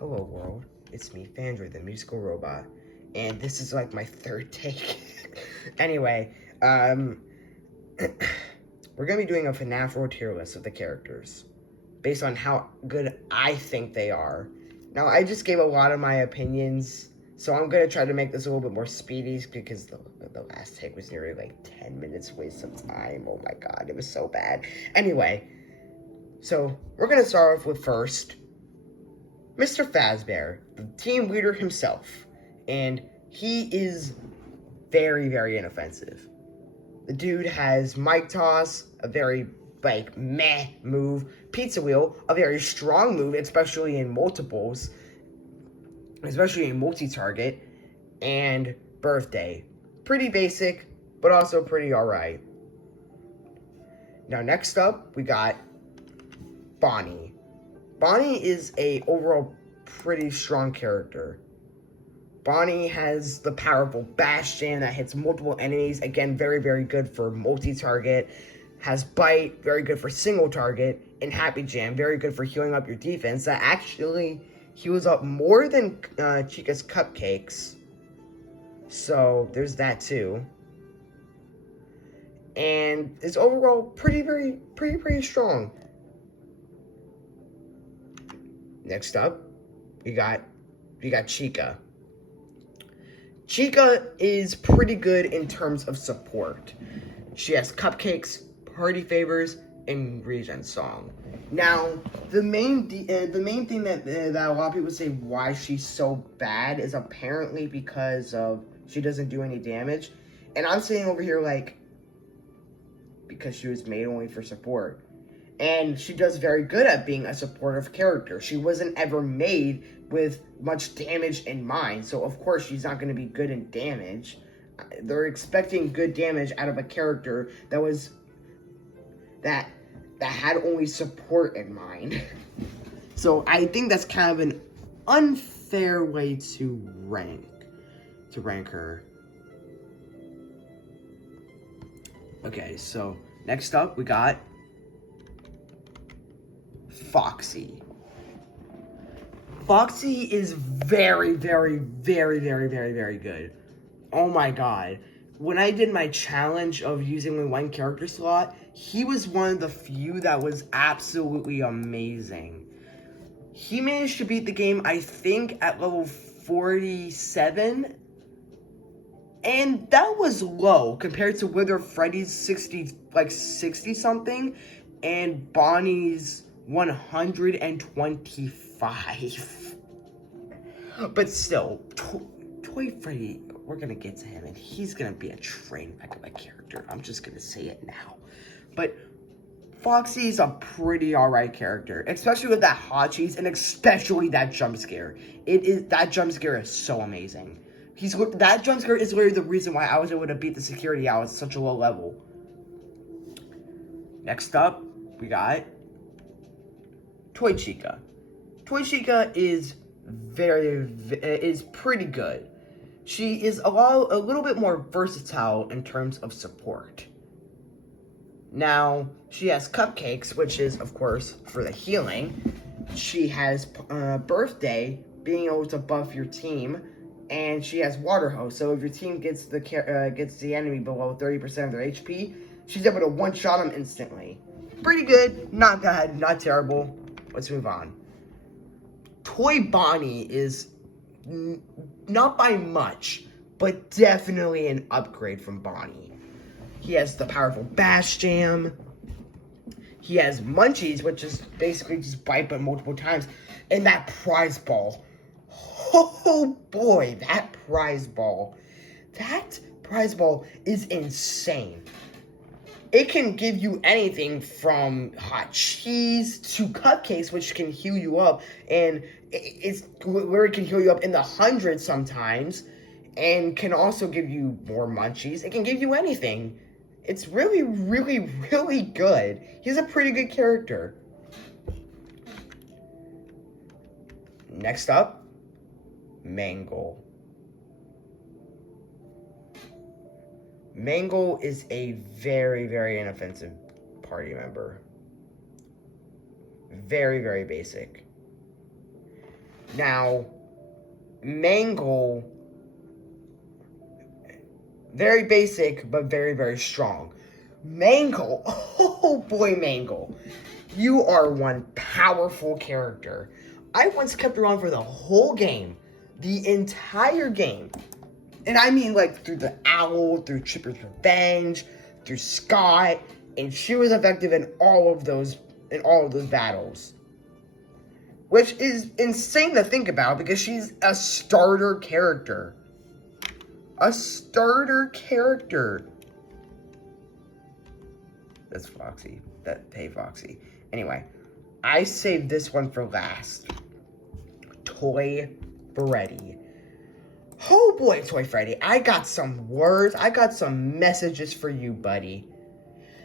Hello world, it's me, Fandra, the musical robot, and this is like my third take. Anyway, we're gonna be doing a Fnaf World tier list of the characters, based on how good I think they are. Now, I just gave a lot of my opinions, so I'm gonna try to make this a little bit more speedy, because the last take was nearly like 10 minutes waste of time. Oh my god, it was so bad. Anyway, so we're gonna start off with first, Mr. Fazbear, the team leader himself, and he is very, very inoffensive. The dude has Mic Toss, a very, meh move, Pizza Wheel, a very strong move, especially in multiples, especially in multi-target, and Birthday. Pretty basic, but also pretty alright. Now, next up, we got Bonnie. Bonnie is a overall pretty strong character. Bonnie has the powerful Bash Jam that hits multiple enemies. Again, very, very good for multi-target. Has Bite, very good for single target. And Happy Jam, very good for healing up your defense. That actually heals up more than Chica's Cupcakes. So, there's that too. And is overall pretty strong. Next up, we got Chica. Chica is pretty good in terms of support. She has Cupcakes, Party Favors, and Regen Song. Now, the main thing that a lot of people say why she's so bad is apparently because of she doesn't do any damage. And I'm sitting over here like, because she was made only for support. And she does very good at being a supportive character. She wasn't ever made with much damage in mind, so of course she's not going to be good in damage. They're expecting good damage out of a character that had only support in mind. So I think that's kind of an unfair way to rank her. Okay, so next up we got Foxy. Foxy is very good. Oh my god. When I did my challenge of using my one character slot, he was one of the few that was absolutely amazing. He managed to beat the game, I think, at level 47. And that was low compared to Wither Freddy's 60 something and Bonnie's 125. But still, Toy Freddy, we're gonna get to him, and he's gonna be a train wreck of a character. I'm just gonna say it now. But Foxy's a pretty alright character, especially with that hot cheese, and especially that jump scare. That jump scare is so amazing. That jump scare is literally the reason why I was able to beat the security out at such a low level. Next up, we got Toy Chica. Toy Chica is pretty good. She is a little bit more versatile in terms of support. Now, she has Cupcakes, which is, of course, for the healing. She has Birthday, being able to buff your team. And she has Water Hose, so if your team gets the enemy below 30% of their HP, she's able to one-shot them instantly. Pretty good, not bad, not terrible. Let's move on. Toy Bonnie is not by much, but definitely an upgrade from Bonnie. He has the powerful Bash Jam. He has Munchies, which is basically just bite but multiple times. And that prize ball. Oh boy, that prize ball. That prize ball is insane. It can give you anything from hot cheese to cupcakes, which can heal you up. And it's where it can heal you up in the hundreds sometimes. And can also give you more munchies. It can give you anything. It's really good. He's a pretty good character. Next up, Mangle. Mangle is a very inoffensive party member. Very basic. Now, Mangle, very basic, but very, very strong. Mangle, oh boy, Mangle. You are one powerful character. I once kept her on for the whole game. The entire game. And I mean, like, through the Owl, through Chipper's Revenge, through Scott, and she was effective in all of those battles. Which is insane to think about because she's a starter character. A starter character. That's Foxy. Hey, Foxy. Anyway, I saved this one for last. Toy Freddy. Oh boy, Toy Freddy. I got some words. I got some messages for you, buddy.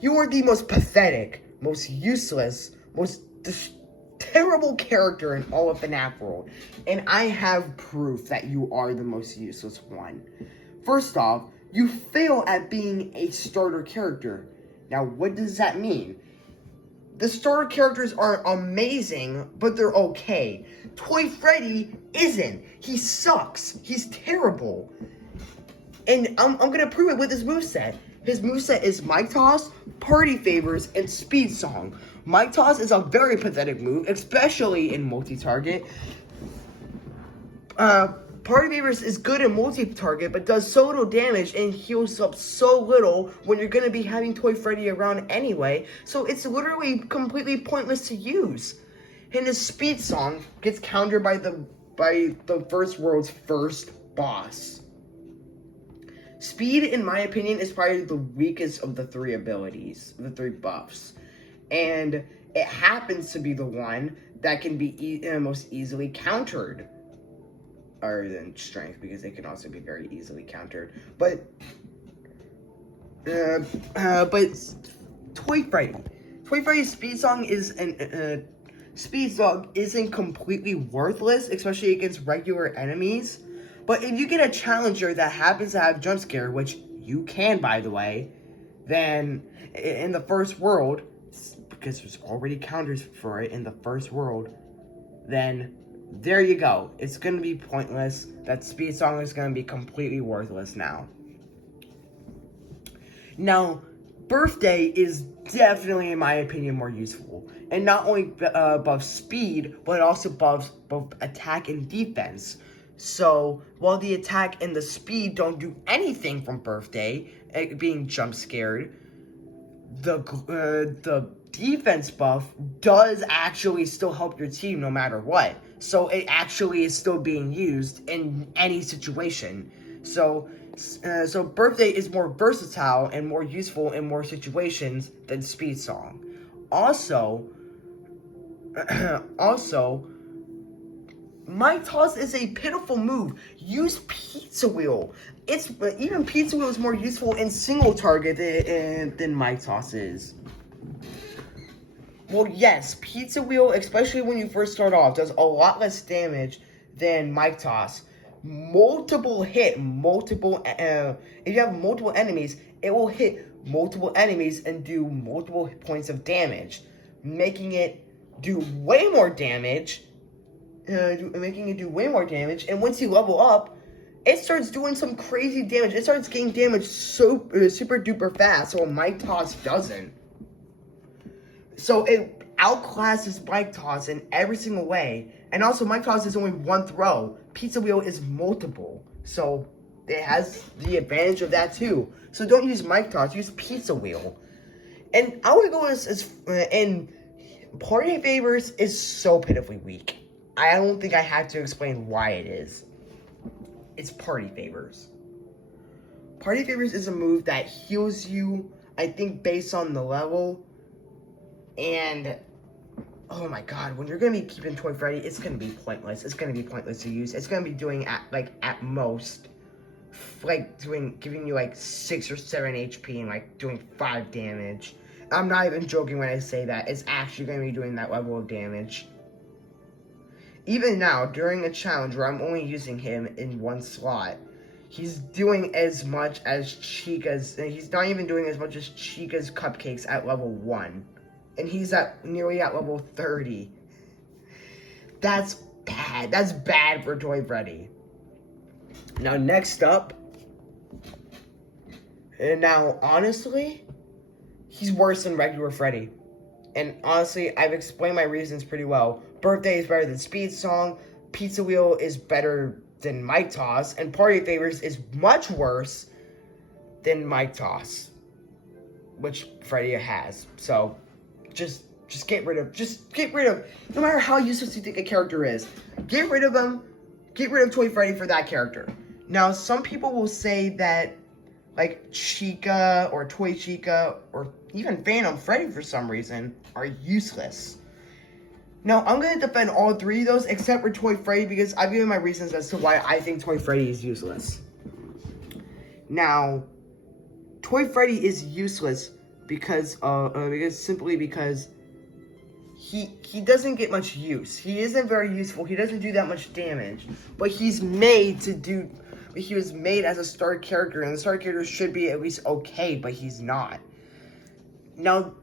You are the most pathetic, most useless, most terrible character in all of FNAF world. And I have proof that you are the most useless one. First off, you fail at being a starter character. Now, what does that mean? The starter characters are amazing, but they're okay. Toy Freddy isn't. He sucks. He's terrible. And I'm gonna prove it with his moveset. His moveset is Mic Toss, Party Favors, and Speed Song. Mic Toss is a very pathetic move, especially in multi-target. Party Favors is good in multi-target, but does so little damage and heals up so little when you're going to be having Toy Freddy around anyway, so it's literally completely pointless to use. And his Speed Song gets countered by the first world's first boss. Speed, in my opinion, is probably the weakest of the three abilities, the three buffs. And it happens to be the one that can be most easily countered. Other than strength, because they can also be very easily countered. But Toy Freddy's Speed Song isn't completely worthless, especially against regular enemies. But if you get a challenger that happens to have jump scare, which you can, by the way, then in the first world, because there's already counters for it in the first world, then there you go. It's going to be pointless. That Speed Song is going to be completely worthless now. Now, Birthday is definitely, in my opinion, more useful. And not only buffs speed, but it also buffs both attack and defense. So, while the attack and the speed don't do anything from Birthday, being jump scared, the defense buff does actually still help your team no matter what. So it actually is still being used in any situation. So Birthday is more versatile and more useful in more situations than Speed Song. Also, Mic Toss is a pitiful move. Use Pizza Wheel. Even Pizza Wheel is more useful in single target than Mic Toss is. Well, yes, Pizza Wheel, especially when you first start off, does a lot less damage than Mic Toss. If you have multiple enemies, it will hit multiple enemies and do multiple points of damage, making it do way more damage. And once you level up, it starts doing some crazy damage. It starts getting damage so super duper fast, so Mic Toss doesn't. So it outclasses Mic Toss in every single way. And also, Mic Toss is only one throw. Pizza Wheel is multiple. So it has the advantage of that too. So don't use Mic Toss, use Pizza Wheel. And I would go and Party Favors is so pitifully weak. I don't think I have to explain why it is. It's Party Favors. Party Favors is a move that heals you, I think, based on the level. And, oh my god, when you're going to be keeping Toy Freddy, it's going to be pointless. It's going to be pointless to use. It's going to be doing, at most, giving you, 6 or 7 HP and, doing 5 damage. I'm not even joking when I say that. It's actually going to be doing that level of damage. Even now, during a challenge where I'm only using him in one slot, he's doing as much as Chica's, he's not even doing as much as Chica's Cupcakes at level 1. And he's nearly at level 30. That's bad. That's bad for Toy Freddy. Now, next up, and now, honestly, he's worse than regular Freddy. And honestly, I've explained my reasons pretty well. Birthday is better than Speed Song. Pizza Wheel is better than Mike Toss. And Party Favors is much worse than Mike Toss, which Freddy has. So, just get rid of, no matter how useless you think a character is, get rid of them. Get rid of Toy Freddy for that character. Now, some people will say that, like, Chica or Toy Chica or even Phantom Freddy for some reason are useless. Now, I'm going to defend all three of those except for Toy Freddy because I've given my reasons as to why I think Toy Freddy is useless. Now, Toy Freddy is useless because he doesn't get much use. He isn't very useful. He doesn't do that much damage. But he's made to do... He was made as a star character, and the star character should be at least okay, but he's not. Now,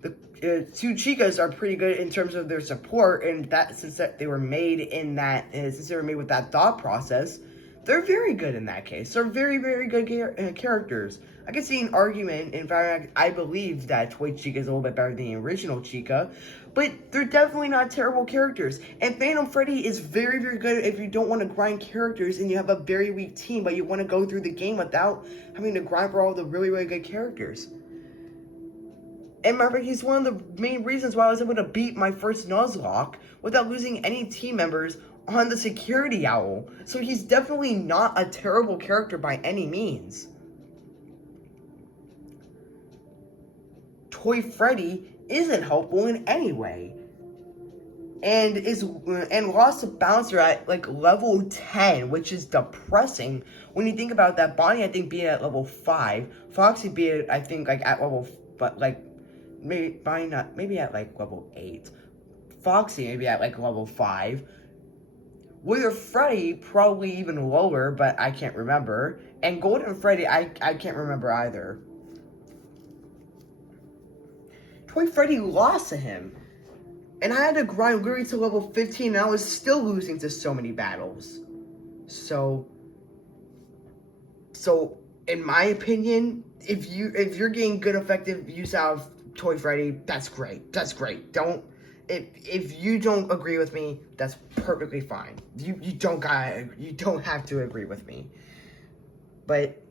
the two Chicas are pretty good in terms of their support, and that since they were made in that, since they were made with that thought process, they're very good in that case. They're very, very good characters. I can see an argument. In fact, I believe that Toy Chica is a little bit better than the original Chica, but they're definitely not terrible characters. And Phantom Freddy is very, very good if you don't want to grind characters and you have a very weak team, but you want to go through the game without having to grind for all the really, really good characters. And matter of fact, he's one of the main reasons why I was able to beat my first Nuzlocke without losing any team members on the Security Owl. So he's definitely not a terrible character by any means. Toy Freddy isn't helpful in any way. And lost a bouncer at like level 10, which is depressing when you think about that. Bonnie, I think, beat it at level 5. Foxy beat it, I think, like at level, but like maybe Bonnie not, maybe at like level 8. Foxy maybe at like level 5. With Freddy probably even lower, but I can't remember. And Golden Freddy, I can't remember either. Toy Freddy lost to him. And I had to grind literally to level 15, and I was still losing to so many battles. So in my opinion, if you're getting good effective use out of Toy Freddy, that's great. That's great. If you don't agree with me, that's perfectly fine. You don't have to agree with me. But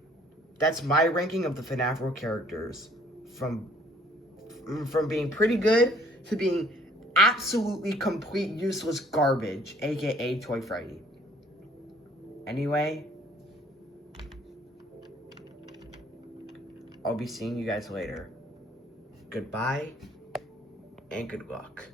that's my ranking of the FNAF World characters from being pretty good to being absolutely complete useless garbage, aka Toy Freddy. Anyway, I'll be seeing you guys later. Goodbye and good luck.